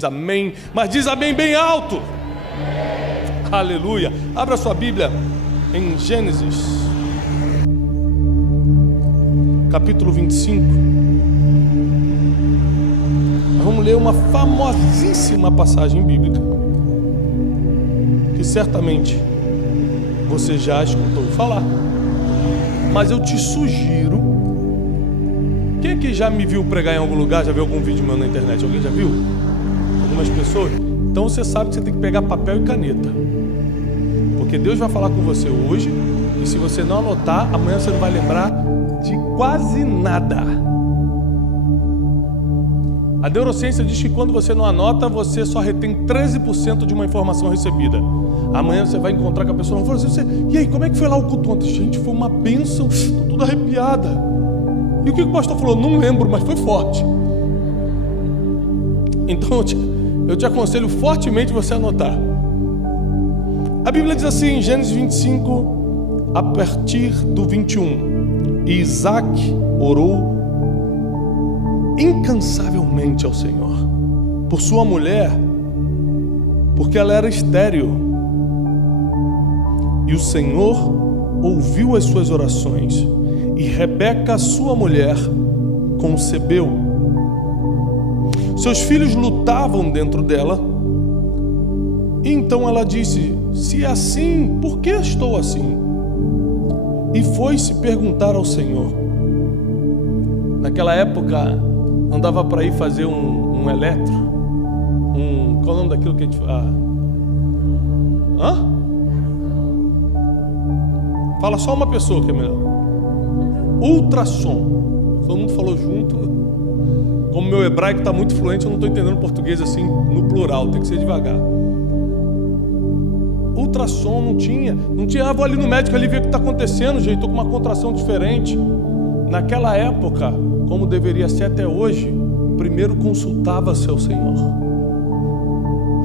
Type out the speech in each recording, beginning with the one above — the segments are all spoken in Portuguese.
Amém, mas diz amém bem alto. Aleluia. Abra sua Bíblia em Gênesis capítulo 25. Nós vamos ler uma famosíssima passagem bíblica que certamente você já escutou falar, mas eu te sugiro. Quem aqui já me viu pregar em algum lugar? Já viu algum vídeo meu na internet? Alguém já viu? Algumas pessoas? Então você sabe que você tem que pegar papel e caneta, porque Deus vai falar com você hoje, e se você não anotar, amanhã você não vai lembrar de quase nada. A neurociência diz que quando você não anota, você só retém 13% de uma informação recebida. Amanhã você vai encontrar com a pessoa e fala assim: e aí, como é que foi lá o culto ontem? Gente, foi uma bênção, estou toda arrepiada. E o que o pastor falou? Não lembro, mas foi forte. Então eu te aconselho fortemente você anotar. A Bíblia diz assim em Gênesis 25, a partir do 21: e Isaac orou incansavelmente ao Senhor por sua mulher, porque ela era estéril. E o Senhor ouviu as suas orações, e Rebeca, sua mulher, concebeu. Seus filhos lutavam dentro dela, e então ela disse: se é assim, por que estou assim? E foi-se perguntar ao Senhor. Naquela época, não dava para ir fazer um eletro, qual é o nome daquilo que a gente fala? Fala só uma pessoa que é melhor. Ultrassom. Todo mundo falou junto. Como meu hebraico está muito fluente, eu não estou entendendo português assim no plural, tem que ser devagar. Ultrassom não tinha, vou ali no médico ali ver o que está acontecendo, gente, estou com uma contração diferente. Naquela época, como deveria ser até hoje, primeiro consultava seu Senhor.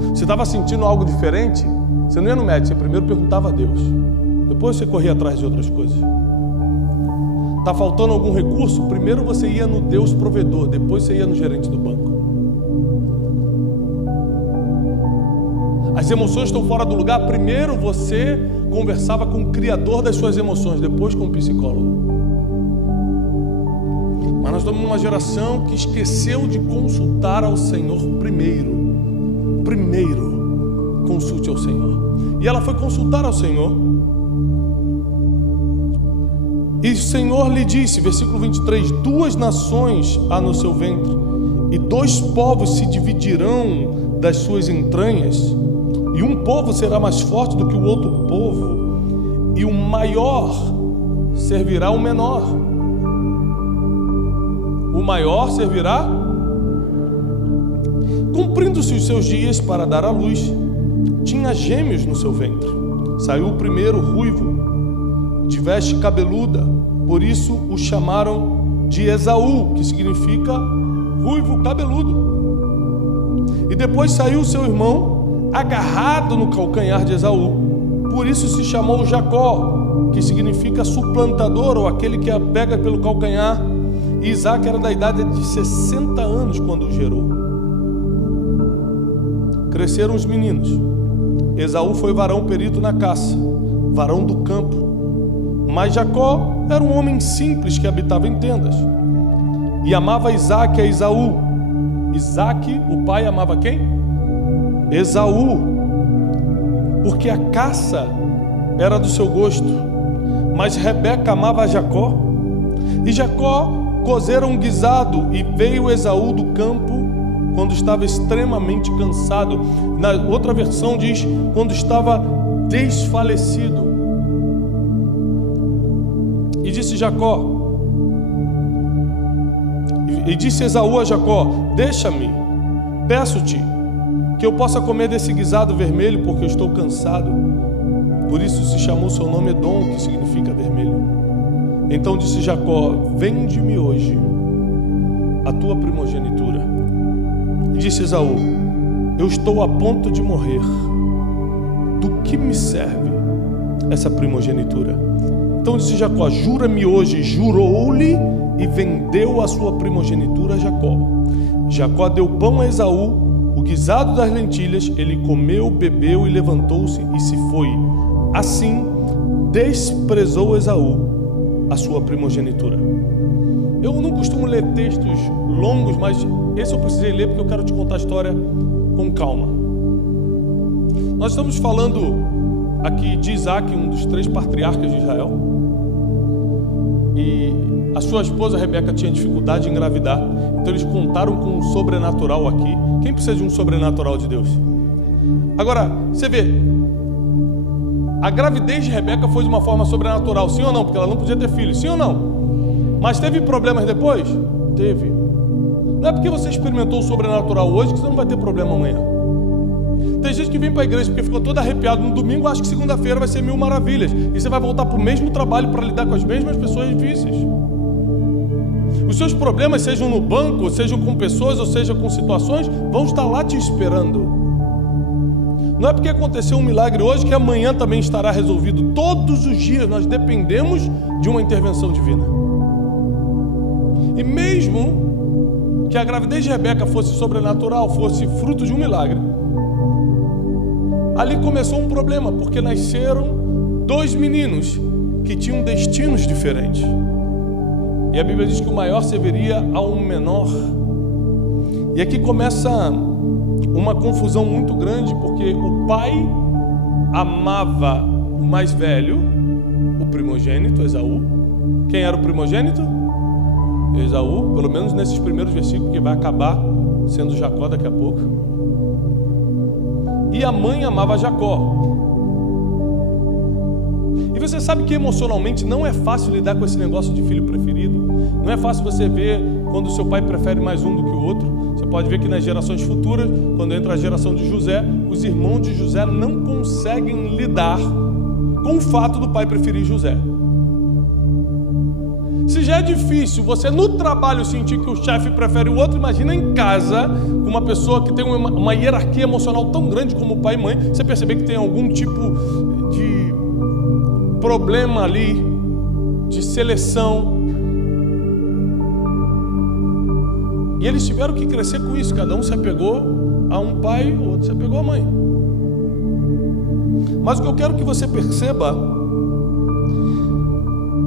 Você estava sentindo algo diferente? Você não ia no médico, você primeiro perguntava a Deus. Depois você corria atrás de outras coisas. Está faltando algum recurso? Primeiro você ia no Deus provedor, depois você ia no gerente do banco. As emoções estão fora do lugar, primeiro você conversava com o Criador das suas emoções, depois com o psicólogo. Mas nós estamos numa geração que esqueceu de consultar ao Senhor primeiro. Primeiro, consulte ao Senhor. E ela foi consultar ao Senhor. E o Senhor lhe disse, versículo 23, 2 nações há no seu ventre, e 2 povos se dividirão das suas entranhas, e um povo será mais forte do que o outro povo, e o maior servirá ao menor. O maior servirá. Cumprindo-se os seus dias para dar à luz, tinha gêmeos no seu ventre. Saiu o primeiro ruivo, de veste cabeluda, por isso o chamaram de Esaú, que significa ruivo cabeludo. E depois saiu seu irmão, agarrado no calcanhar de Esaú, por isso se chamou Jacó, que significa suplantador, ou aquele que a pega pelo calcanhar. E Isaac era da idade de 60 anos quando o gerou. Cresceram os meninos. Esaú foi varão perito na caça, varão do campo. Mas Jacó era um homem simples que habitava em tendas. E amava Isaac a Esaú. Isaac, o pai, amava quem? Esaú. Porque a caça era do seu gosto. Mas Rebeca amava a Jacó. E Jacó cozera um guisado, e veio Esaú do campo quando estava extremamente cansado. Na outra versão diz, quando estava desfalecido. E disse Jacó, e disse Esaú a Jacó: deixa-me, peço-te, que eu possa comer desse guisado vermelho, porque eu estou cansado. Por isso se chamou seu nome Edom, que significa vermelho. Então disse Jacó: vende-me hoje a tua primogenitura. E disse Esaú: eu estou a ponto de morrer, do que me serve essa primogenitura? Então disse Jacó: jura-me hoje. Jurou-lhe e vendeu a sua primogenitura a Jacó. Jacó deu pão a Esaú o guisado das lentilhas, ele comeu, bebeu e levantou-se e se foi. Assim, desprezou Esaú a sua primogenitura. Eu não costumo ler textos longos, mas esse eu precisei ler porque eu quero te contar a história com calma. Nós estamos falando aqui de Isaac, um dos 3 patriarcas de Israel. E a sua esposa Rebeca tinha dificuldade em engravidar. Então eles contaram com um sobrenatural aqui. Quem precisa de um sobrenatural de Deus? Agora, você vê, a gravidez de Rebeca foi de uma forma sobrenatural, sim ou não? Porque ela não podia ter filhos, sim ou não? Mas teve problemas depois? Teve. Não é porque você experimentou o sobrenatural hoje que você não vai ter problema amanhã. Tem gente que vem para a igreja porque ficou todo arrepiado no domingo, acha que segunda-feira vai ser 1000 maravilhas. E você vai voltar para o mesmo trabalho para lidar com as mesmas pessoas difíceis. Os seus problemas, sejam no banco, sejam com pessoas, ou seja com situações, vão estar lá te esperando. Não é porque aconteceu um milagre hoje que amanhã também estará resolvido. Todos os dias nós dependemos de uma intervenção divina. E mesmo que a gravidez de Rebeca fosse sobrenatural, fosse fruto de um milagre, ali começou um problema, porque nasceram 2 meninos que tinham destinos diferentes. E a Bíblia diz que o maior serviria ao menor. E aqui começa uma confusão muito grande, porque o pai amava o mais velho, o primogênito, Esaú. Quem era o primogênito? Esaú, pelo menos nesses primeiros versículos, que vai acabar sendo Jacó daqui a pouco. E a mãe amava Jacó. E você sabe que emocionalmente não é fácil lidar com esse negócio de filho preferido. Não é fácil você ver quando o seu pai prefere mais um do que o outro. Você pode ver que nas gerações futuras, quando entra a geração de José, os irmãos de José não conseguem lidar com o fato do pai preferir José. Se já é difícil você no trabalho sentir que o chefe prefere o outro, imagina em casa, com uma pessoa que tem uma hierarquia emocional tão grande como pai e mãe, você perceber que tem algum tipo de problema ali, de seleção. E eles tiveram que crescer com isso, cada um se apegou a um pai, o outro se apegou à mãe. Mas o que eu quero que você perceba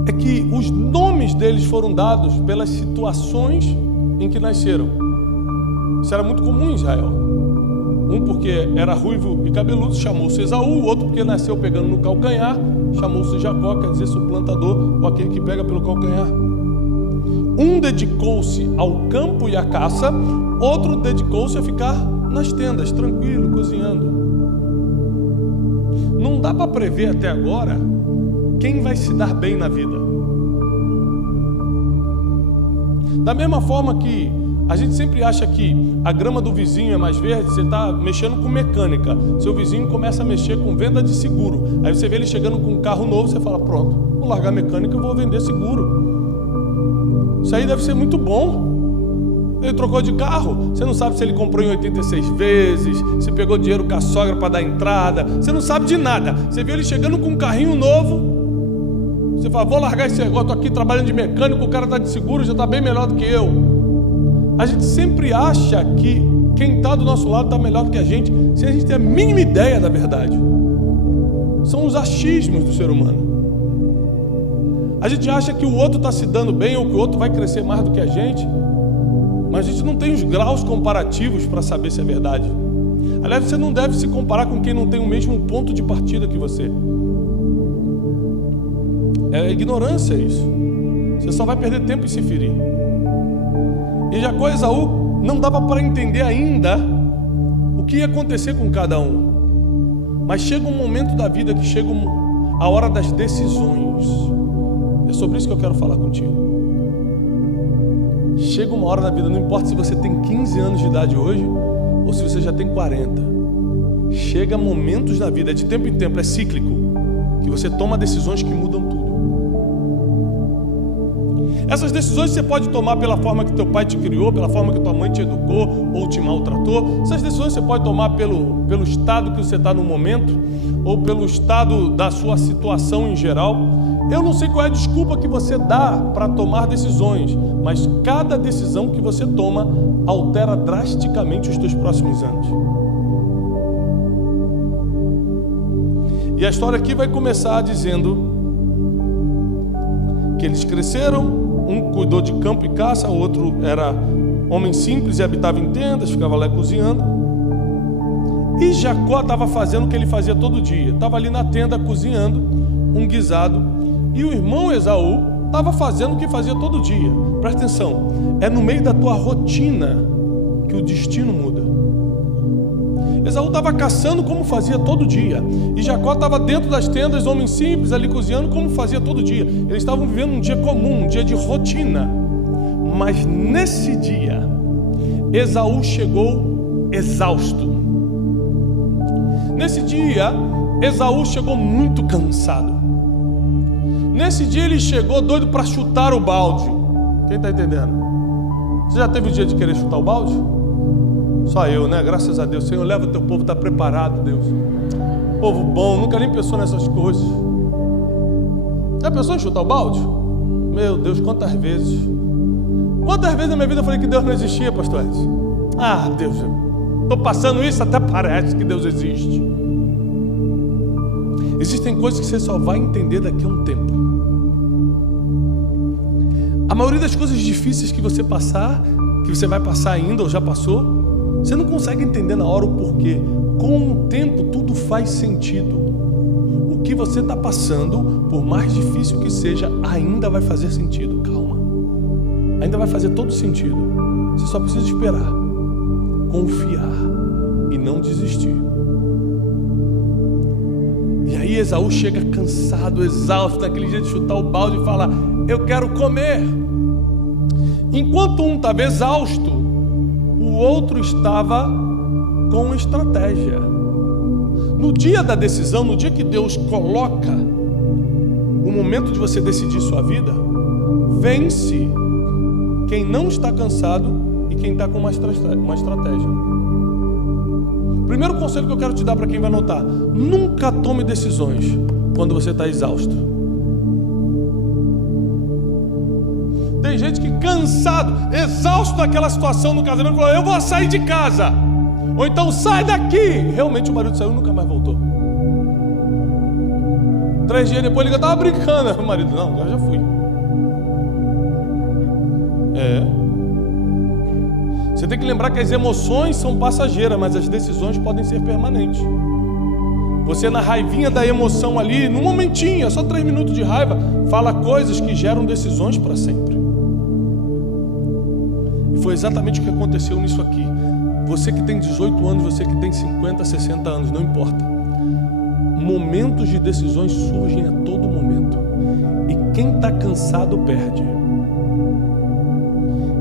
é que os nomes deles foram dados pelas situações em que nasceram. Isso era muito comum em Israel. Um porque era ruivo e cabeludo, chamou-se Esaú. O outro porque nasceu pegando no calcanhar, chamou-se Jacó, quer dizer suplantador, ou aquele que pega pelo calcanhar. Um dedicou-se ao campo e à caça, outro dedicou-se a ficar nas tendas, tranquilo, cozinhando. Não dá para prever até agora quem vai se dar bem na vida. Da mesma forma que a gente sempre acha que a grama do vizinho é mais verde, você está mexendo com mecânica, seu vizinho começa a mexer com venda de seguro, aí você vê ele chegando com um carro novo, você fala, pronto, vou largar a mecânica e vou vender seguro. Isso aí deve ser muito bom. Ele trocou de carro, você não sabe se ele comprou em 86 vezes, se pegou dinheiro com a sogra para dar entrada, você não sabe de nada. Você vê ele chegando com um carrinho novo, você fala, vou largar esse negócio, estou aqui trabalhando de mecânico, o cara está de seguro, já está bem melhor do que eu. A gente sempre acha que quem está do nosso lado está melhor do que a gente, sem a gente ter a mínima ideia da verdade. São os achismos do ser humano. A gente acha que o outro está se dando bem ou que o outro vai crescer mais do que a gente, mas a gente não tem os graus comparativos para saber se é verdade. Aliás, você não deve se comparar com quem não tem o mesmo ponto de partida que você. É ignorância isso. Você só vai perder tempo e se ferir. E Jacó e Esaú não dava para entender ainda o que ia acontecer com cada um. Mas chega um momento da vida que chega a hora das decisões. É sobre isso que eu quero falar contigo. Chega uma hora da vida, não importa se você tem 15 anos de idade hoje ou se você já tem 40. Chega momentos na vida, é de tempo em tempo, é cíclico, que você toma decisões que mudam tudo. Essas decisões você pode tomar pela forma que teu pai te criou, pela forma que tua mãe te educou ou te maltratou. Essas decisões você pode tomar pelo estado que você está no momento ou pelo estado da sua situação em geral. Eu não sei qual é a desculpa que você dá para tomar decisões, mas cada decisão que você toma altera drasticamente os teus próximos anos. E a história aqui vai começar dizendo que eles cresceram, um cuidou de campo e caça, o outro era homem simples e habitava em tendas, ficava lá cozinhando. E Jacó estava fazendo o que ele fazia todo dia, estava ali na tenda cozinhando um guisado, e o irmão Esaú estava fazendo o que fazia todo dia. Presta atenção, é no meio da tua rotina que o destino muda. Esaú estava caçando como fazia todo dia, e Jacó estava dentro das tendas, homem simples, ali cozinhando como fazia todo dia. Eles estavam vivendo um dia comum, um dia de rotina. Mas nesse dia, Esaú chegou exausto. Nesse dia, Esaú chegou muito cansado. Nesse dia ele chegou doido para chutar o balde. Quem está entendendo? Você já teve o dia de querer chutar o balde? Só eu, né? Graças a Deus. Senhor, leva o teu povo, está preparado, Deus. Povo bom, nunca nem pensou nessas coisas. Já pensou em chutar o balde? Meu Deus, quantas vezes? Quantas vezes na minha vida eu falei que Deus não existia, pastor Edson? Ah, Deus, estou passando isso, até parece que Deus existe. Existem coisas que você só vai entender daqui a um tempo. A maioria das coisas difíceis que você vai passar ainda ou já passou, você não consegue entender na hora o porquê. Com o tempo tudo faz sentido. O que você está passando, por mais difícil que seja, ainda vai fazer sentido. Calma. Ainda vai fazer todo sentido. Você só precisa esperar, confiar e não desistir. E aí Esaú chega cansado, exausto, naquele dia de chutar o balde e fala: eu quero comer. Enquanto um estava exausto, o outro estava com estratégia. No dia da decisão, no dia que Deus coloca o momento de você decidir sua vida, vence quem não está cansado e quem está com uma estratégia. Primeiro conselho que eu quero te dar para quem vai anotar: nunca tome decisões quando você está exausto. Tem gente que cansado, exausto daquela situação no casamento, falou: eu vou sair de casa, ou então sai daqui. Realmente o marido saiu e nunca mais voltou. 3 dias depois ele estava brincando. O marido: não, eu já fui. Você tem que lembrar que as emoções são passageiras, mas as decisões podem ser permanentes. Você, na raivinha da emoção ali, num momentinho, é só 3 minutos de raiva, fala coisas que geram decisões para sempre. E foi exatamente o que aconteceu nisso aqui. Você que tem 18 anos, você que tem 50, 60 anos, não importa. Momentos de decisões surgem a todo momento. E quem está cansado perde.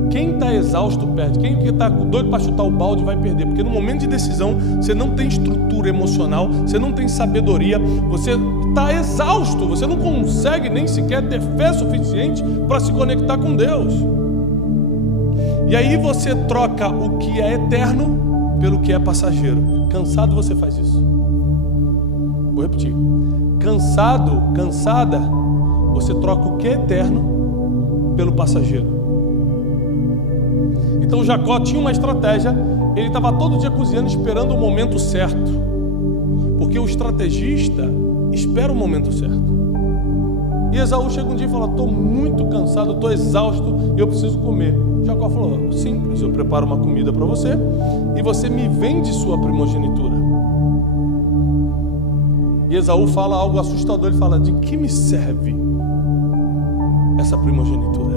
Quem está exausto perde. Quem está doido para chutar o balde vai perder. Porque no momento de decisão você não tem estrutura emocional, você não tem sabedoria, você está exausto, você não consegue nem sequer ter fé suficiente para se conectar com Deus. E aí você troca o que é eterno pelo que é passageiro. Cansado você faz isso. Vou repetir. Cansado, cansada, você troca o que é eterno pelo passageiro. Então Jacó tinha uma estratégia. Ele estava todo dia cozinhando, esperando o momento certo, porque o estrategista espera o momento certo. E Esaú chega um dia e fala: estou muito cansado, estou exausto, eu preciso comer. Jacó falou: simples, eu preparo uma comida para você e você me vende sua primogenitura. E Esaú fala algo assustador. Ele fala: de que me serve essa primogenitura?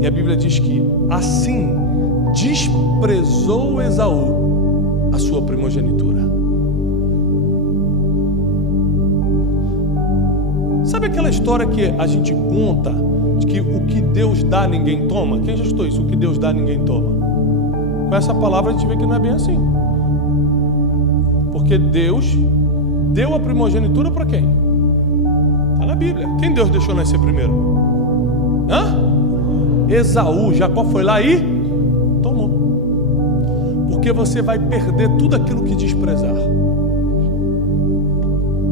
E a Bíblia diz que assim desprezou Esaú a sua primogenitura. Sabe aquela história que a gente conta de que o que Deus dá ninguém toma? Quem já escutou isso? O que Deus dá ninguém toma. Com essa palavra a gente vê que não é bem assim. Porque Deus deu a primogenitura para quem? Está na Bíblia. Quem Deus deixou nascer primeiro? Esaú. Jacó foi lá e tomou. Porque você vai perder tudo aquilo que desprezar.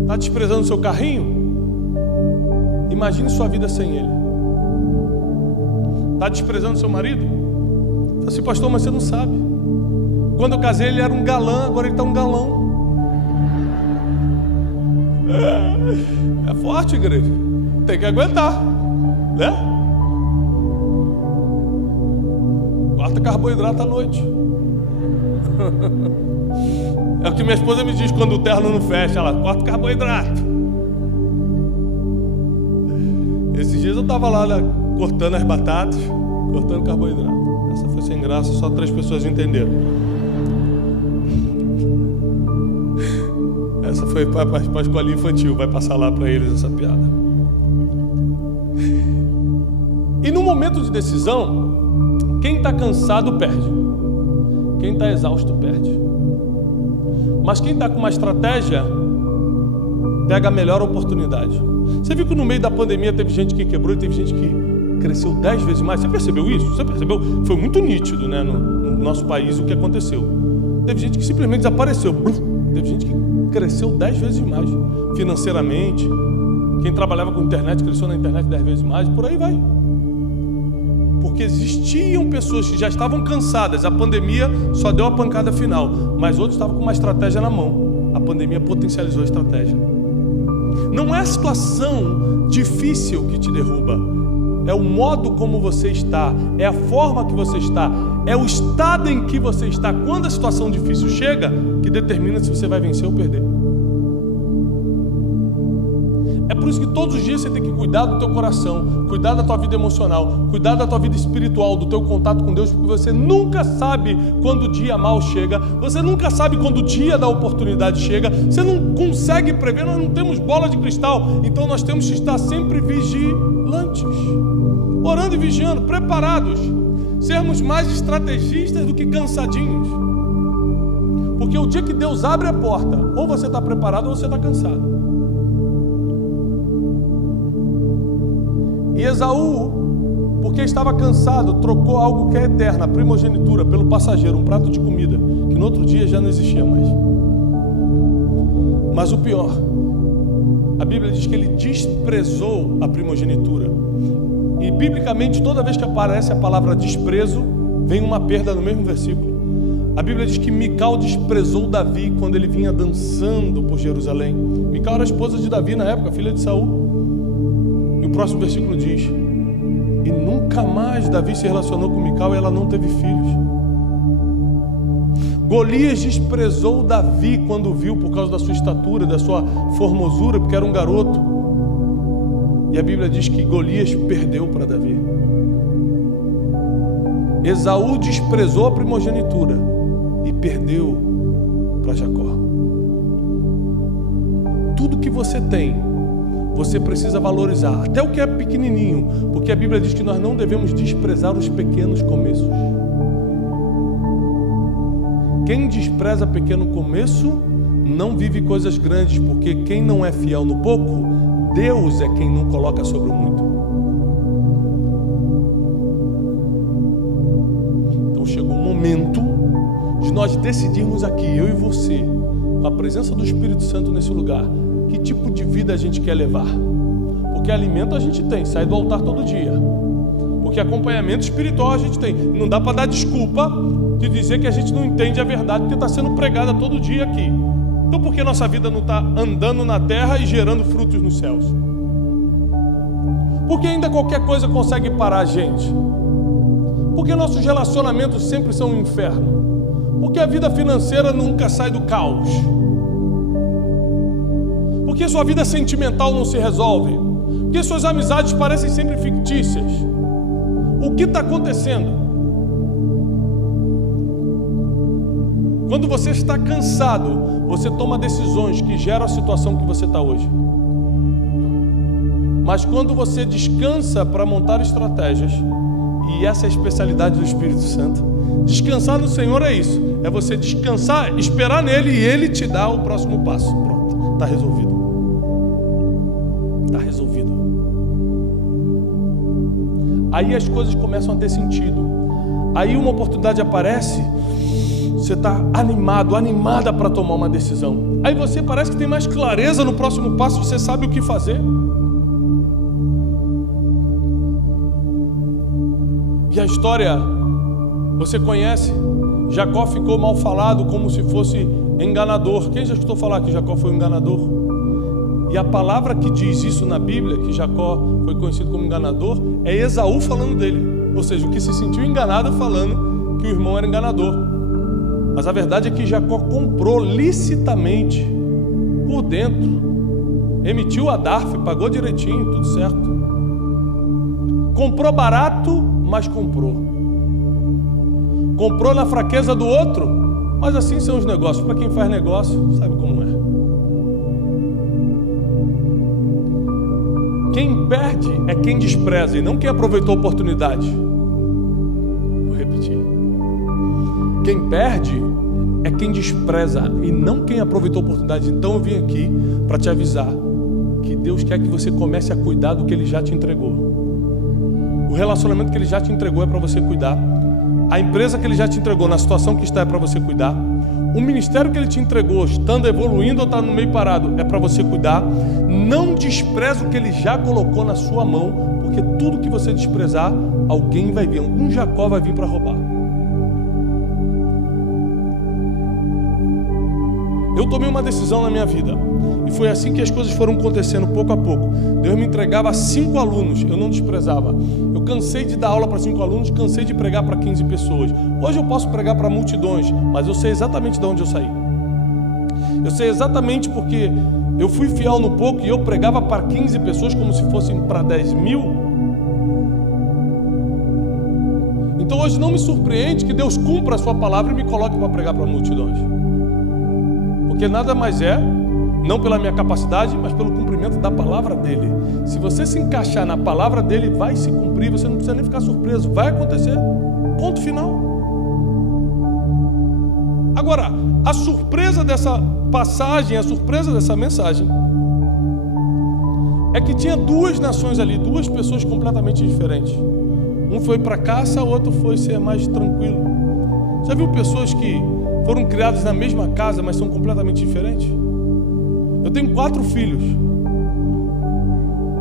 Está desprezando o seu carrinho? Imagine sua vida sem ele. Está desprezando seu marido? Fala assim, pastor, mas você não sabe. Quando eu casei ele era um galã, agora ele está um galão. É forte, igreja. Tem que aguentar, né? Corta carboidrato à noite. É o que minha esposa me diz quando o terno não fecha. Ela corta carboidrato. Esses dias eu estava lá, né, cortando as batatas, cortando carboidrato. Essa foi sem graça, só 3 pessoas entenderam. Essa foi para a escolinha infantil, vai passar lá para eles essa piada. E no momento de decisão, quem está cansado perde. Quem está exausto perde. Mas quem está com uma estratégia pega a melhor oportunidade. Você viu que no meio da pandemia teve gente que quebrou e teve gente que cresceu 10 vezes mais. Você percebeu isso? Você percebeu? Foi muito nítido, né, no nosso país o que aconteceu. Teve gente que simplesmente desapareceu. Teve gente que cresceu 10 vezes mais financeiramente. Quem trabalhava com internet cresceu na internet 10 vezes mais. Por aí vai. Porque existiam pessoas que já estavam cansadas. A pandemia só deu a pancada final, mas outros estavam com uma estratégia na mão. A pandemia potencializou a estratégia. Não é a situação difícil que te derruba, é o modo como você está, é a forma que você está, é o estado em que você está quando a situação difícil chega, que determina se você vai vencer ou perder. É por isso que todos os dias você tem que cuidar do teu coração, cuidar da tua vida emocional, cuidar da tua vida espiritual, do teu contato com Deus, porque você nunca sabe quando o dia mal chega, você nunca sabe quando o dia da oportunidade chega, você não consegue prever, nós não temos bola de cristal, então nós temos que estar sempre vigilantes, orando e vigiando, preparados, sermos mais estrategistas do que cansadinhos, porque o dia que Deus abre a porta, ou você está preparado ou você está cansado. E Esaú, porque estava cansado, trocou algo que é eterno, a primogenitura, pelo passageiro, um prato de comida, que no outro dia já não existia mais. Mas o pior, a Bíblia diz que ele desprezou a primogenitura. E biblicamente, toda vez que aparece a palavra desprezo, vem uma perda no mesmo versículo. A Bíblia diz que Mical desprezou Davi quando ele vinha dançando por Jerusalém. Mical era a esposa de Davi na época, filha de Saul. E o próximo versículo diz: e nunca mais Davi se relacionou com Mical e ela não teve filhos. Golias desprezou Davi quando viu, por causa da sua estatura, da sua formosura, porque era um garoto. E a Bíblia diz que Golias perdeu para Davi. Esaú desprezou a primogenitura e perdeu para Jacó. Tudo que você tem, você precisa valorizar, até o que é pequenininho, porque a Bíblia diz que nós não devemos desprezar os pequenos começos. Quem despreza pequeno começo não vive coisas grandes, porque quem não é fiel no pouco, Deus é quem não coloca sobre o muito. Então chegou o momento de nós decidirmos aqui, eu e você, com a presença do Espírito Santo nesse lugar, que tipo de vida a gente quer levar. Porque alimento a gente tem, sai do altar todo dia. Porque acompanhamento espiritual a gente tem. Não dá para dar desculpa de dizer que a gente não entende a verdade, porque está sendo pregada todo dia aqui. Então por que nossa vida não está andando na terra e gerando frutos nos céus? Porque ainda qualquer coisa consegue parar a gente? Porque nossos relacionamentos sempre são um inferno? Porque a vida financeira nunca sai do caos? Porque sua vida sentimental não se resolve? Porque suas amizades parecem sempre fictícias? O que está acontecendo? Quando você está cansado, você toma decisões que geram a situação que você está hoje. Mas quando você descansa para montar estratégias, e essa é a especialidade do Espírito Santo, descansar no Senhor é isso, é você descansar, esperar nele e ele te dá o próximo passo. Pronto, está resolvido. Está resolvido. Aí as coisas começam a ter sentido. Aí uma oportunidade aparece, Você está animado, animada para tomar uma decisão. Aí você parece que tem mais clareza no próximo passo, você sabe o que fazer. E a história, você conhece? Jacó ficou mal falado como se fosse enganador. Quem já escutou falar que Jacó foi um enganador? E a palavra que diz isso na Bíblia, que Jacó foi conhecido como enganador, é Esaú falando dele. Ou seja, o que se sentiu enganado falando que o irmão era enganador. Mas a verdade é que Jacó comprou licitamente por dentro. Emitiu a DARF, pagou direitinho, tudo certo. Comprou barato, mas comprou. Comprou na fraqueza do outro, mas assim são os negócios. Para quem faz negócio, sabe como é. Quem perde é quem despreza e não quem aproveitou a oportunidade. Vou repetir. Quem perde é quem despreza e não quem aproveitou a oportunidade. Então eu vim aqui para te avisar que Deus quer que você comece a cuidar do que Ele já te entregou. O relacionamento que Ele já te entregou é para você cuidar. A empresa que Ele já te entregou, na situação que está, é para você cuidar. O ministério que Ele te entregou, estando evoluindo ou está no meio parado, é para você cuidar. Não despreza o que Ele já colocou na sua mão, porque tudo que você desprezar, alguém vai vir, algum Jacó vai vir para roubar. Eu tomei uma decisão na minha vida, e foi assim que as coisas foram acontecendo pouco a pouco. Deus me entregava 5 alunos, eu não desprezava. Eu cansei de dar aula para 5 alunos, cansei de pregar para 15 pessoas. Hoje eu posso pregar para multidões, mas eu sei exatamente de onde eu saí. Eu sei exatamente porque eu fui fiel no pouco e eu pregava para 15 pessoas como se fossem para 10 mil. Então hoje não me surpreende que Deus cumpra a sua palavra e me coloque para pregar para multidões. Porque nada mais é, não pela minha capacidade, mas pelo cumprimento da palavra dele. Se você se encaixar na palavra dele, vai se cumprir, você não precisa nem ficar surpreso, vai acontecer, ponto final. Agora, a surpresa dessa passagem, a surpresa dessa mensagem, é que tinha 2 nações ali, 2 pessoas completamente diferentes. Um foi para caça, o outro foi ser mais tranquilo. Já viu pessoas que foram criadas na mesma casa, mas são completamente diferentes? Eu tenho 4 filhos.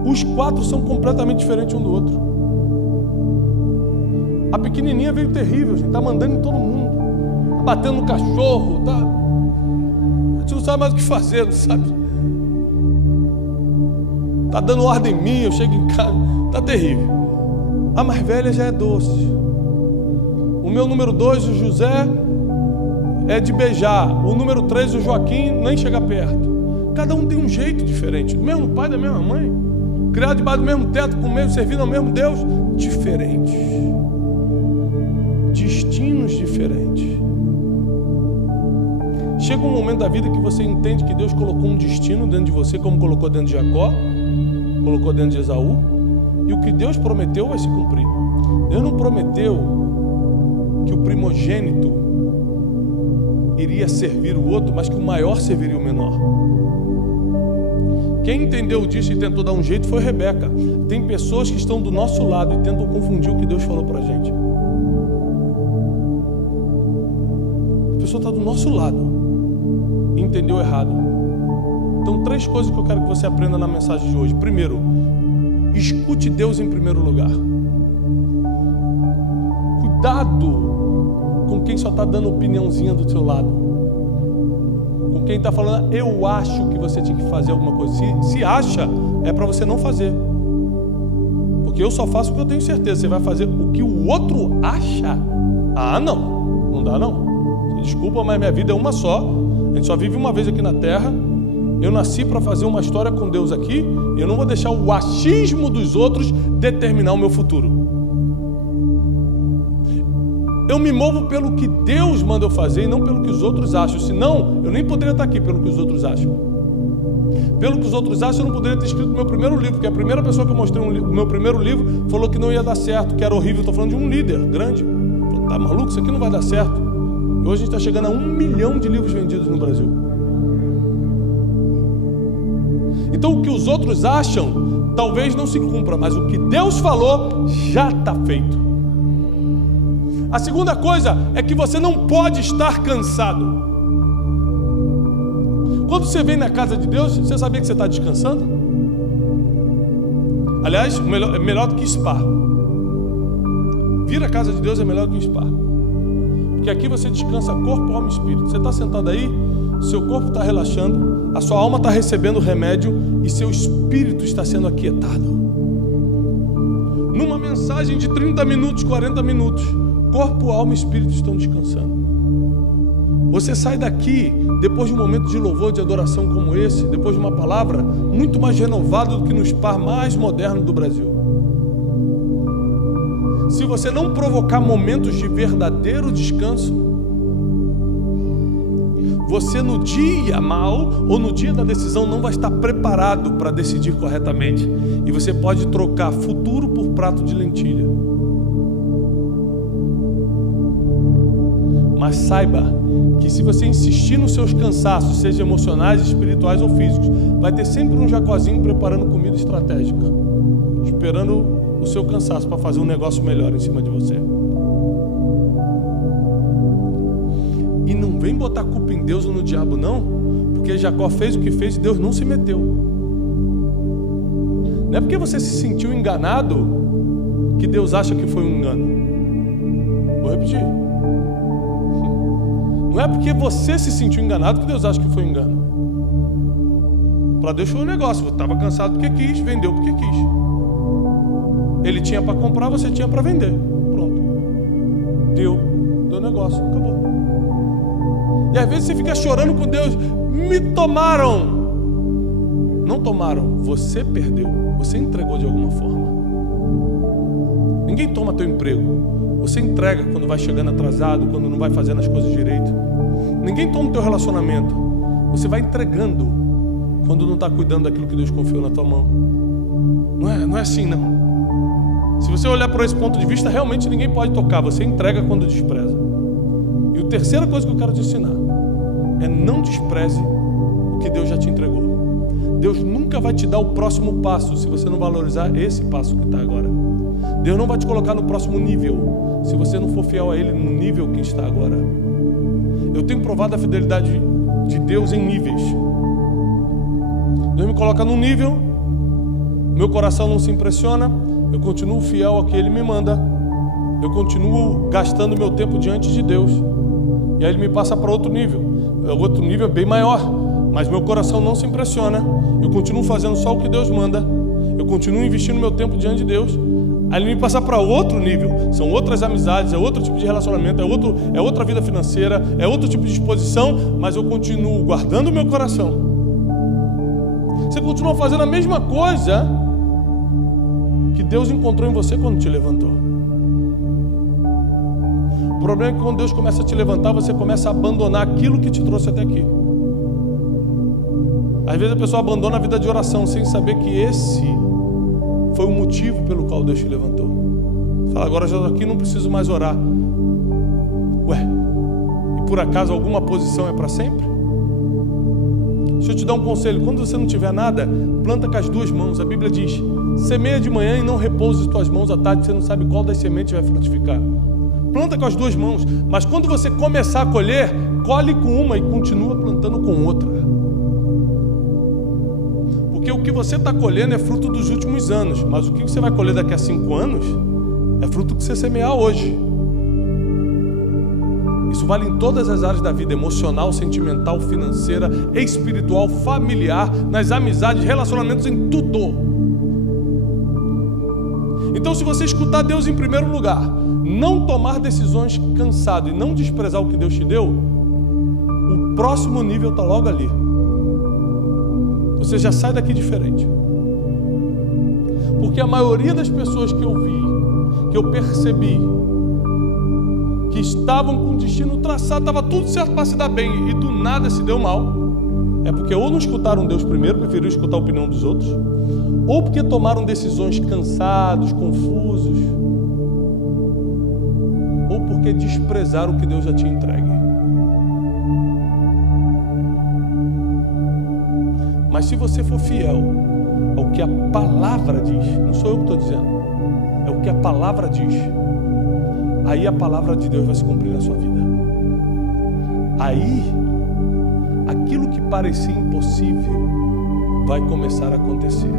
Os 4 são completamente diferentes um do outro. A pequenininha veio terrível, gente. Tá mandando em todo mundo. Tá batendo no cachorro. Tá... A gente não sabe mais o que fazer, não sabe? Tá dando ordem em mim, eu chego em casa. Tá terrível. A mais velha já é doce. O meu número 2, o José, é de beijar. O número 3, o Joaquim, nem chega perto. Cada um tem um jeito diferente. Do mesmo pai, da mesma mãe. Criado debaixo do mesmo teto, com o mesmo, servindo ao mesmo Deus. Diferentes. Destinos diferentes. Chega um momento da vida que você entende que Deus colocou um destino dentro de você, como colocou dentro de Jacó, colocou dentro de Esaú. E o que Deus prometeu vai se cumprir. Deus não prometeu que o primogênito iria servir o outro, mas que o maior serviria o menor. Quem entendeu disso e tentou dar um jeito foi Rebeca. Tem pessoas que estão do nosso lado e tentam confundir o que Deus falou pra gente. A pessoa está do nosso lado e entendeu errado. Então, 3 coisas que eu quero que você aprenda na mensagem de hoje. Primeiro, escute Deus em primeiro lugar. Cuidado com quem só está dando opiniãozinha do seu lado. Com quem está falando, eu acho que você tinha que fazer alguma coisa. Se acha, é para você não fazer. Porque eu só faço o que eu tenho certeza. Você vai fazer o que o outro acha? Ah, não. Não dá, não. Desculpa, mas minha vida é uma só. A gente só vive uma vez aqui na terra. Eu nasci para fazer uma história com Deus aqui. E eu não vou deixar o achismo dos outros determinar o meu futuro. Eu me movo pelo que Deus manda eu fazer e não pelo que os outros acham. Senão, eu nem poderia estar aqui pelo que os outros acham. Pelo que os outros acham, eu não poderia ter escrito o meu primeiro livro, porque a primeira pessoa que eu mostrei o meu primeiro livro falou que não ia dar certo, que era horrível. Estou falando de um líder grande. Falei, tá maluco? Isso aqui não vai dar certo. E hoje a gente está chegando a 1 milhão de livros vendidos no Brasil. Então, o que os outros acham, talvez não se cumpra, mas o que Deus falou, já está feito. A segunda coisa é que você não pode estar cansado. Quando você vem na casa de Deus, você sabia que você está descansando? Aliás, é melhor do que spa. Vir à casa de Deus é melhor do que spa. Porque aqui você descansa corpo, alma e espírito. Você está sentado aí, seu corpo está relaxando, a sua alma está recebendo remédio e seu espírito está sendo aquietado. Numa mensagem de 30 minutos, 40 minutos, corpo, alma e espírito estão descansando. Você sai daqui, depois de um momento de louvor, de adoração como esse, depois de uma palavra, muito mais renovado do que no spa mais moderno do Brasil. Se você não provocar momentos de verdadeiro descanso, você no dia mal ou no dia da decisão não vai estar preparado para decidir corretamente. E você pode trocar futuro por prato de lentilha. Mas saiba que se você insistir nos seus cansaços, seja emocionais, espirituais ou físicos, vai ter sempre um Jacozinho preparando comida estratégica, esperando o seu cansaço para fazer um negócio melhor em cima de você. E não vem botar culpa em Deus ou no diabo não, porque Jacó fez o que fez e Deus não se meteu. Não é porque você se sentiu enganado que Deus acha que foi um engano. Vou repetir. Não é porque você se sentiu enganado que Deus acha que foi um engano. Para Deus foi um negócio. Você estava cansado porque quis, vendeu porque quis. Ele tinha para comprar, você tinha para vender. Pronto. Deu negócio, acabou. E às vezes você fica chorando com Deus. Me tomaram. Não tomaram, você perdeu. Você entregou de alguma forma. Ninguém toma teu emprego. Você entrega quando vai chegando atrasado, quando não vai fazendo as coisas direito. Ninguém toma o teu relacionamento. Você vai entregando quando não está cuidando daquilo que Deus confiou na tua mão. Não é assim não. Se você olhar por esse ponto de vista, realmente ninguém pode tocar. Você entrega quando despreza. E a terceira coisa que eu quero te ensinar é: não despreze o que Deus já te entregou. Deus nunca vai te dar o próximo passo se você não valorizar esse passo que está agora. Deus não vai te colocar no próximo nível se você não for fiel a Ele no nível que está agora. Eu tenho provado a fidelidade de Deus em níveis. Deus me coloca num nível, meu coração não se impressiona, eu continuo fiel ao que Ele me manda, eu continuo gastando meu tempo diante de Deus, e aí Ele me passa para outro nível. Outro nível é bem maior, mas meu coração não se impressiona, eu continuo fazendo só o que Deus manda, eu continuo investindo meu tempo diante de Deus. Aí Ele me passa para outro nível, são outras amizades, é outro tipo de relacionamento, é outra vida financeira, é outro tipo de disposição, mas eu continuo guardando o meu coração. Você continua fazendo a mesma coisa que Deus encontrou em você quando te levantou. O problema é que quando Deus começa a te levantar, você começa a abandonar aquilo que te trouxe até aqui. Às vezes a pessoa abandona a vida de oração sem saber que esse foi o motivo pelo qual Deus te levantou. Fala, agora já estou aqui, não preciso mais orar. Ué, e por acaso alguma posição é para sempre? Deixa eu te dar um conselho. Quando você não tiver nada, planta com as duas mãos. A Bíblia diz: semeia de manhã e não repouse as tuas mãos à tarde. Você não sabe qual das sementes vai frutificar. Planta com as duas mãos. Mas quando você começar a colher, colhe com uma e continua plantando com outra. Porque o que você está colhendo é fruto dos últimos anos, mas o que você vai colher daqui a 5 anos é fruto que você semear hoje. Isso vale em todas as áreas da vida: emocional, sentimental, financeira, espiritual, familiar, nas amizades, relacionamentos, em tudo. Então, se você escutar Deus em primeiro lugar, não tomar decisões cansado e não desprezar o que Deus te deu, o próximo nível está logo ali. Você já sai daqui diferente. Porque a maioria das pessoas que eu vi, que eu percebi, que estavam com o destino traçado, estava tudo certo para se dar bem, e do nada se deu mal, é porque ou não escutaram Deus primeiro, preferiram escutar a opinião dos outros, ou porque tomaram decisões cansados, confusos, ou porque desprezaram o que Deus já tinha entregue. Mas se você for fiel ao que a palavra diz, não sou eu que estou dizendo, é o que a palavra diz, aí a palavra de Deus vai se cumprir na sua vida. Aí, aquilo que parecia impossível vai começar a acontecer.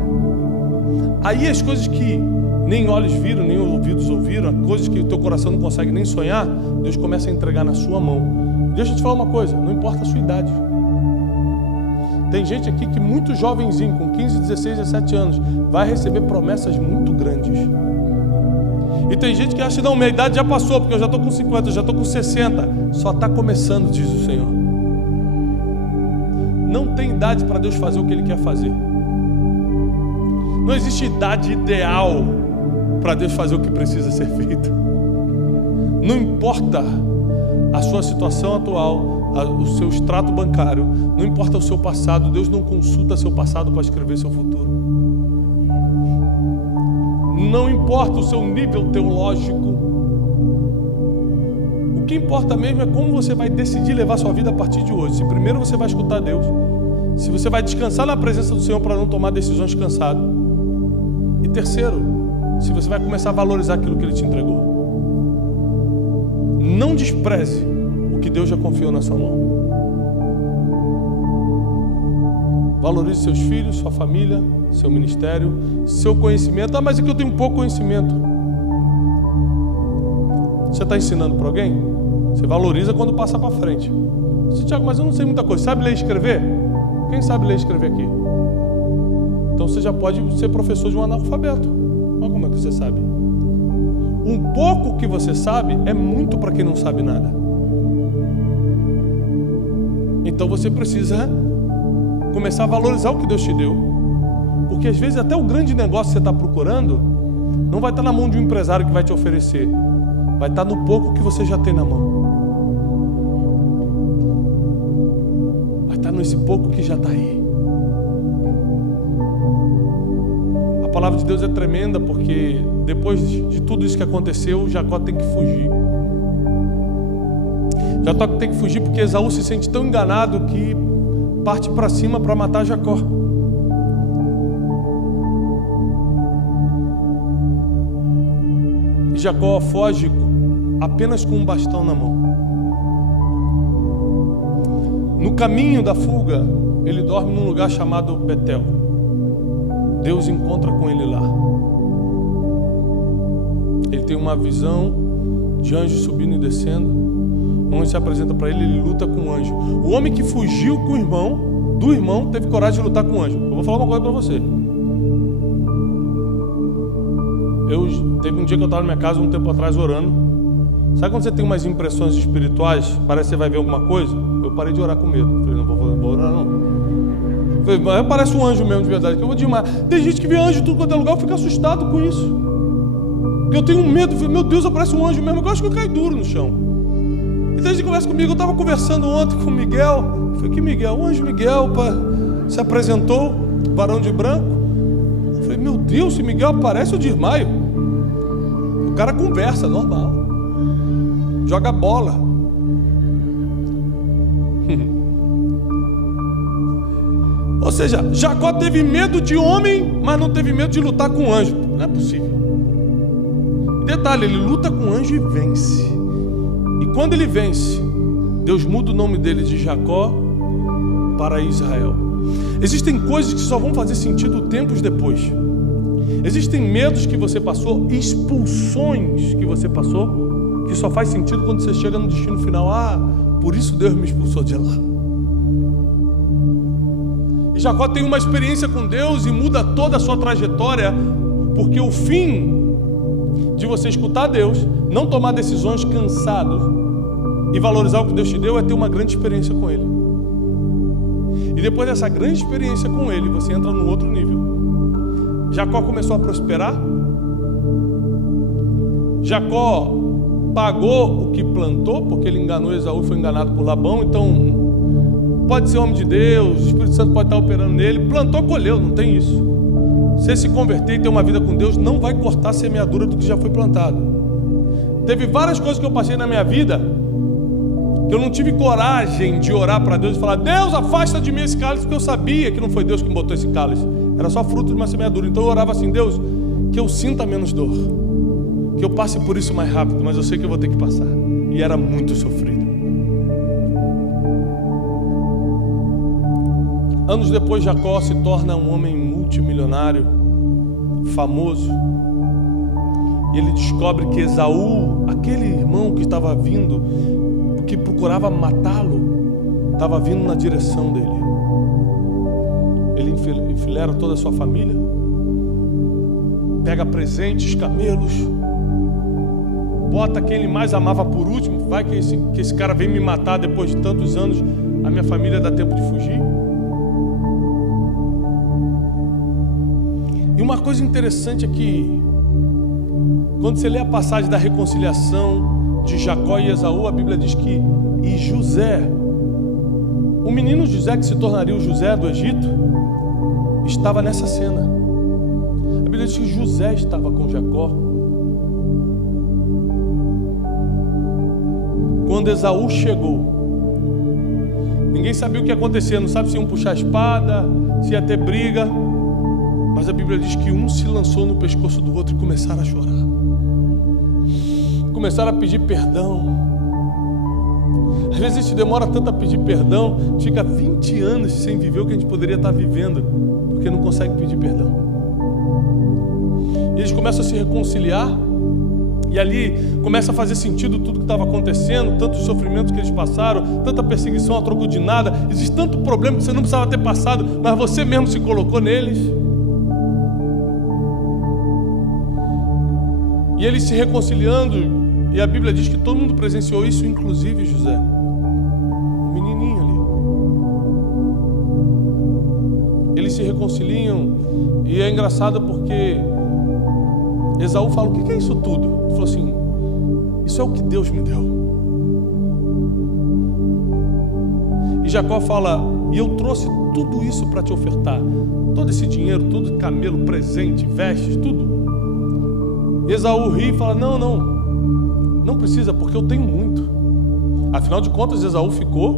Aí as coisas que nem olhos viram, nem ouvidos ouviram, coisas que o teu coração não consegue nem sonhar, Deus começa a entregar na sua mão. Deixa eu te falar uma coisa, não importa a sua idade. Tem gente aqui que muito jovenzinho, com 15, 16, 17 anos, vai receber promessas muito grandes. E tem gente que acha, não, minha idade já passou, porque eu já estou com 50, eu já estou com 60. Só está começando, diz o Senhor. Não tem idade para Deus fazer o que Ele quer fazer. Não existe idade ideal para Deus fazer o que precisa ser feito. Não importa a sua situação atual, o seu extrato bancário, não importa o seu passado, Deus não consulta seu passado para escrever seu futuro. Não importa o seu nível teológico. O que importa mesmo é como você vai decidir levar sua vida a partir de hoje. Se primeiro você vai escutar Deus, se você vai descansar na presença do Senhor para não tomar decisões cansado, e terceiro, se você vai começar a valorizar aquilo que Ele te entregou. Não despreze o que Deus já confiou na sua mão. Valorize seus filhos, sua família, seu ministério, seu conhecimento. Ah, mas é que eu tenho pouco conhecimento. Você está ensinando para alguém? Você valoriza quando passa para frente. Você, Tiago, mas eu não sei muita coisa. Sabe ler e escrever? Quem sabe ler e escrever aqui? Então você já pode ser professor de um analfabeto. Olha como é que você sabe. Um pouco que você sabe é muito para quem não sabe nada. Então você precisa começar a valorizar o que Deus te deu. Porque às vezes até o grande negócio que você está procurando não vai estar na mão de um empresário que vai te oferecer. Vai estar no pouco que você já tem na mão. Vai estar nesse pouco que já está aí. A palavra de Deus é tremenda, porque depois de tudo isso que aconteceu, Jacó tem que fugir. Jacó tem que fugir porque Esaú se sente tão enganado que parte para cima para matar Jacó. E Jacó foge apenas com um bastão na mão. No caminho da fuga, ele dorme num lugar chamado Betel. Deus encontra com ele lá. Ele tem uma visão de anjos subindo e descendo. O anjo se apresenta para ele, ele luta com o anjo. O homem que fugiu com o irmão, do irmão, teve coragem de lutar com o anjo. Eu vou falar uma coisa para você. Teve um dia que eu estava na minha casa, um tempo atrás, orando. Sabe quando você tem umas impressões espirituais, parece que você vai ver alguma coisa? Eu parei de orar com medo. Falei, não vou orar não. Falei, parece um anjo mesmo de verdade, que eu vou demais. Tem gente que vê anjo em tudo quanto é lugar, eu fico assustado com isso. Porque eu tenho medo, meu Deus, aparece um anjo mesmo, eu acho que eu caio duro no chão. Então ele conversa comigo, eu estava conversando ontem com o Miguel. Eu falei, que Miguel? O anjo Miguel se apresentou, varão de branco. Eu falei, meu Deus, se Miguel aparece eu desmaio. O cara conversa, normal. Joga bola. Ou seja, Jacó teve medo de homem, mas não teve medo de lutar com anjo. Não é possível. Detalhe, ele luta com anjo e vence. E quando ele vence, Deus muda o nome dele de Jacó para Israel. Existem coisas que só vão fazer sentido tempos depois. Existem medos que você passou, expulsões que você passou, que só faz sentido quando você chega no destino final. Ah, por isso Deus me expulsou de lá. E Jacó tem uma experiência com Deus e muda toda a sua trajetória, porque o fim de você escutar Deus, não tomar decisões cansados e valorizar o que Deus te deu é ter uma grande experiência com Ele. E depois dessa grande experiência com Ele, você entra num outro nível. Jacó começou a prosperar. Jacó pagou o que plantou, porque ele enganou Esaú e foi enganado por Labão. Então, pode ser homem de Deus, o Espírito Santo pode estar operando nele. Plantou, colheu, não tem isso. Você se converter e ter uma vida com Deus não vai cortar a semeadura do que já foi plantado. Teve várias coisas que eu passei na minha vida que eu não tive coragem de orar para Deus e falar, Deus, afasta de mim esse cálice, porque eu sabia que não foi Deus que botou esse cálice, era só fruto de uma semeadura. Então eu orava assim, Deus, que eu sinta menos dor, que eu passe por isso mais rápido, mas eu sei que eu vou ter que passar. E era muito sofrido. Anos depois, Jacó se torna um homem multimilionário, famoso. E ele descobre que Esaú, aquele irmão que estava vindo, que procurava matá-lo, estava vindo na direção dele. Ele enfileira toda a sua família, pega presentes, camelos, bota quem ele mais amava por último. Vai que esse cara vem me matar depois de tantos anos, a minha família dá tempo de fugir. E uma coisa interessante é que, quando você lê a passagem da reconciliação de Jacó e Esaú, a Bíblia diz que e José, o menino José que se tornaria o José do Egito, estava nessa cena. A Bíblia diz que José estava com Jacó. Quando Esaú chegou, ninguém sabia o que ia acontecer, não sabe se iam puxar a espada, se ia ter briga, mas a Bíblia diz que um se lançou no pescoço do outro e começaram a chorar. Começaram a pedir perdão. Às vezes a gente demora tanto a pedir perdão, fica 20 anos sem viver o que a gente poderia estar vivendo, porque não consegue pedir perdão. E eles começam a se reconciliar, e ali começa a fazer sentido tudo que estava acontecendo, tantos sofrimentos que eles passaram, tanta perseguição a troco de nada. Existe tanto problema que você não precisava ter passado, mas você mesmo se colocou neles. E eles se reconciliando, e a Bíblia diz que todo mundo presenciou isso, inclusive José, o menininho ali. Eles se reconciliam, e é engraçado porque Esaú fala: o que é isso tudo? Ele falou assim: isso é o que Deus me deu. E Jacó fala: e eu trouxe tudo isso para te ofertar, todo esse dinheiro, tudo, camelo, presente, vestes, tudo. Esaú ri e fala: não precisa, porque eu tenho muito. Afinal de contas, Esaú ficou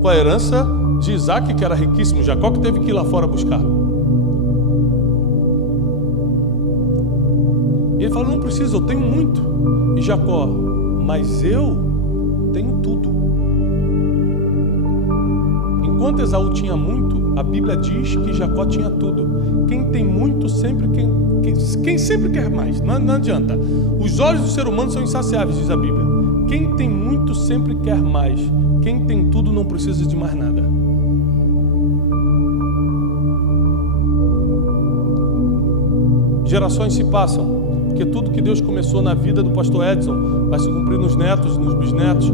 com a herança de Isaac, que era riquíssimo. Jacó que teve que ir lá fora buscar. E ele fala: não precisa, eu tenho muito. E Jacó: mas eu tenho tudo. Enquanto Esaú tinha muito, a Bíblia diz que Jacó tinha tudo. Quem tem muito sempre quem sempre quer mais. Não adianta. Os olhos do ser humano são insaciáveis, diz a Bíblia. Quem tem muito sempre quer mais. Quem tem tudo não precisa de mais nada. Gerações se passam, porque tudo que Deus começou na vida do pastor Edson vai se cumprir nos netos, nos bisnetos,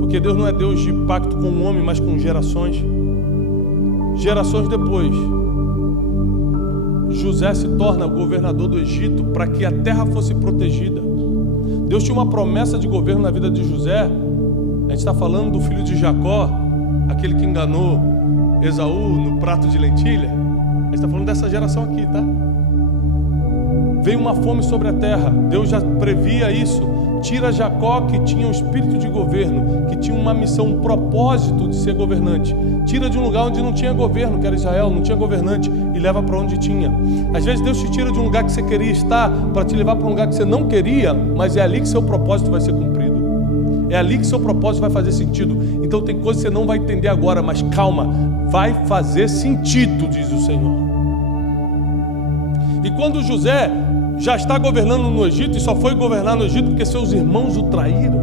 porque Deus não é Deus de pacto com o homem, mas com gerações. Gerações depois, José se torna governador do Egito para que a terra fosse protegida. Deus tinha uma promessa de governo na vida de José. A gente está falando do filho de Jacó, aquele que enganou Esaú no prato de lentilha. A gente está falando dessa geração aqui, tá? Veio uma fome sobre a terra. Deus já previa isso. Tira Jacó, que tinha um espírito de governo, que tinha uma missão, um propósito de ser governante. Tira de um lugar onde não tinha governo, que era Israel, não tinha governante, e leva para onde tinha. Às vezes Deus te tira de um lugar que você queria estar para te levar para um lugar que você não queria, mas é ali que seu propósito vai ser cumprido. É ali que seu propósito vai fazer sentido. Então tem coisas que você não vai entender agora, mas calma, vai fazer sentido, diz o Senhor. E quando José já está governando no Egito, e só foi governar no Egito porque seus irmãos o traíram,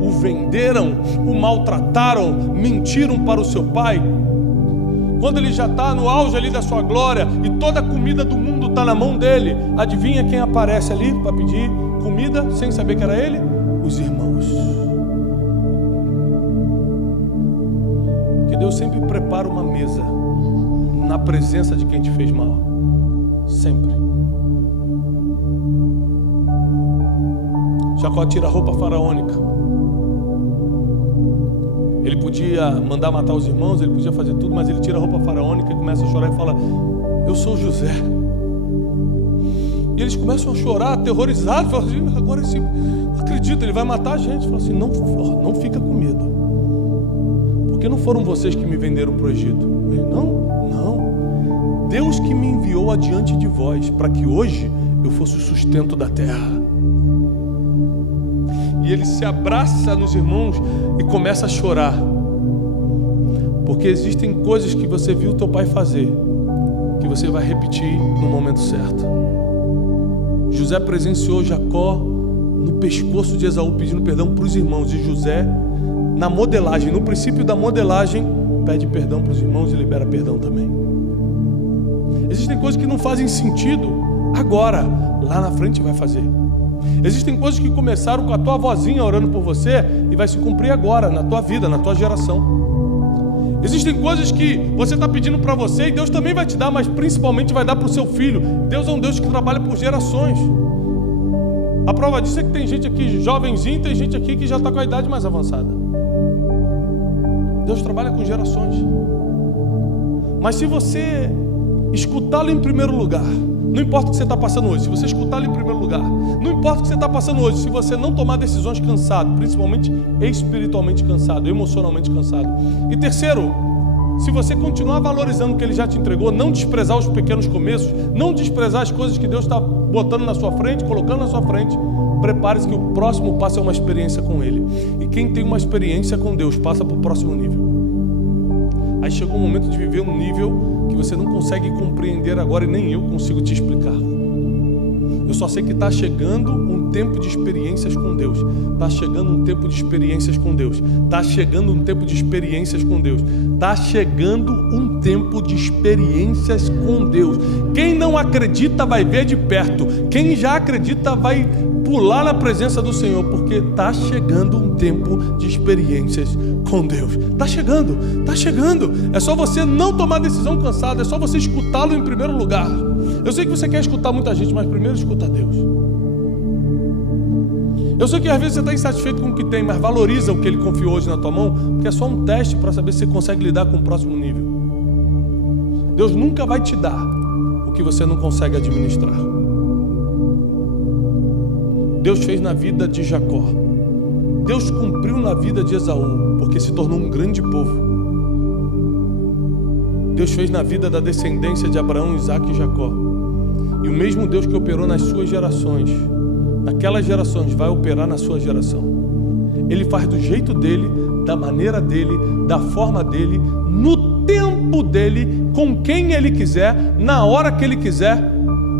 o venderam, o maltrataram, mentiram para o seu pai. Quando ele já está no auge ali da sua glória e toda a comida do mundo está na mão dele, adivinha quem aparece ali para pedir comida sem saber que era ele? Os irmãos. Que Deus sempre prepara uma mesa na presença de quem te fez mal. Sempre. Jacó tira a roupa faraônica. Ele podia mandar matar os irmãos, ele podia fazer tudo, mas ele tira a roupa faraônica e começa a chorar e fala: eu sou José. E eles começam a chorar, aterrorizados, falam assim: agora esse, acredita, ele vai matar a gente. Fala assim: não fica com medo, porque não foram vocês que me venderam para o Egito. Ele: não, Deus que me enviou adiante de vós, para que hoje eu fosse o sustento da terra. e ele se abraça nos irmãos e começa a chorar. Porque existem coisas que você viu teu pai fazer, que você vai repetir no momento certo. José presenciou Jacó no pescoço de Esaú pedindo perdão para os irmãos, e José, na modelagem, no princípio da modelagem, pede perdão para os irmãos e libera perdão também. Existem coisas que não fazem sentido agora, lá na frente vai fazer. Existem coisas que começaram com a tua avózinha orando por você e vai se cumprir agora, na tua vida, na tua geração. Existem coisas que você está pedindo para você e Deus também vai te dar, mas principalmente vai dar para o seu filho. Deus é um Deus que trabalha por gerações. A prova disso é que tem gente aqui jovenzinho, tem gente aqui que já está com a idade mais avançada. Deus trabalha com gerações. Mas se você escutá-lo em primeiro lugar, não importa o que você está passando hoje, se você escutá-lo em primeiro lugar, não importa o que você está passando hoje, se você não tomar decisões cansado, principalmente espiritualmente cansado, emocionalmente cansado. E terceiro, se você continuar valorizando o que Ele já te entregou, não desprezar os pequenos começos, não desprezar as coisas que Deus está botando na sua frente, colocando na sua frente, prepare-se que o próximo passo é uma experiência com Ele. E quem tem uma experiência com Deus passa para o próximo nível. Aí chegou o momento de viver um nível que você não consegue compreender agora e nem eu consigo te explicar. Eu só sei que está chegando um tempo de experiências com Deus. Está chegando um tempo de experiências com Deus. Está chegando um tempo de experiências com Deus. Está chegando um tempo de experiências com Deus. Quem não acredita vai ver de perto. Quem já acredita vai pular na presença do Senhor, porque está chegando um tempo de experiências com Deus. Está chegando, está chegando. É só você não tomar decisão cansada, é só você escutá-lo em primeiro lugar. Eu sei que você quer escutar muita gente, mas primeiro escuta Deus. Eu sei que às vezes você está insatisfeito com o que tem, mas valoriza o que Ele confiou hoje na tua mão, porque é só um teste para saber se você consegue lidar com o próximo nível. Deus nunca vai te dar o que você não consegue administrar. Deus fez na vida de Jacó. Deus cumpriu na vida de Esaú, porque se tornou um grande povo. Deus fez na vida da descendência de Abraão, Isaque e Jacó. E o mesmo Deus que operou nas suas gerações, naquelas gerações, vai operar na sua geração. Ele faz do jeito dele, da maneira dele, da forma dele, no tempo dele, com quem Ele quiser, na hora que Ele quiser.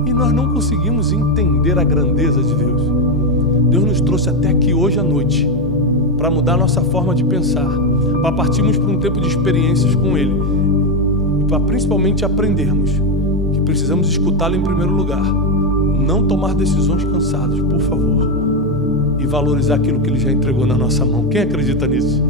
E nós não conseguimos entender a grandeza de Deus. Deus nos trouxe até aqui hoje à noite para mudar nossa forma de pensar, para partirmos para um tempo de experiências com Ele e para principalmente aprendermos que precisamos escutá-lo em primeiro lugar, não tomar decisões cansadas, por favor, e valorizar aquilo que Ele já entregou na nossa mão. Quem acredita nisso?